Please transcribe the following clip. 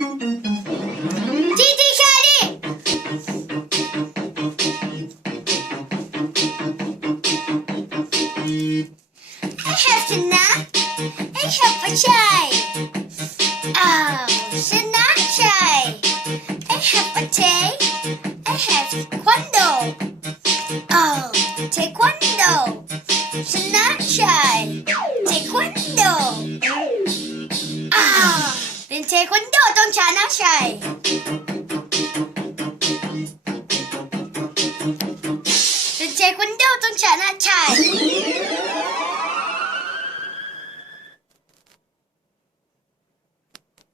จีแค่ดิไอ้แฮปชนะไอ้แฮปไม่ใช่อ้าวชนะใช่ไอ้แฮปไม่ใช่ไอ้แฮปควันโดอ้าวเทควันโดชนะใช่เทควันโดอ้าวเป็นเทควันโดต้องชนะใช่เป็นเทควันโดต้องชนะใช่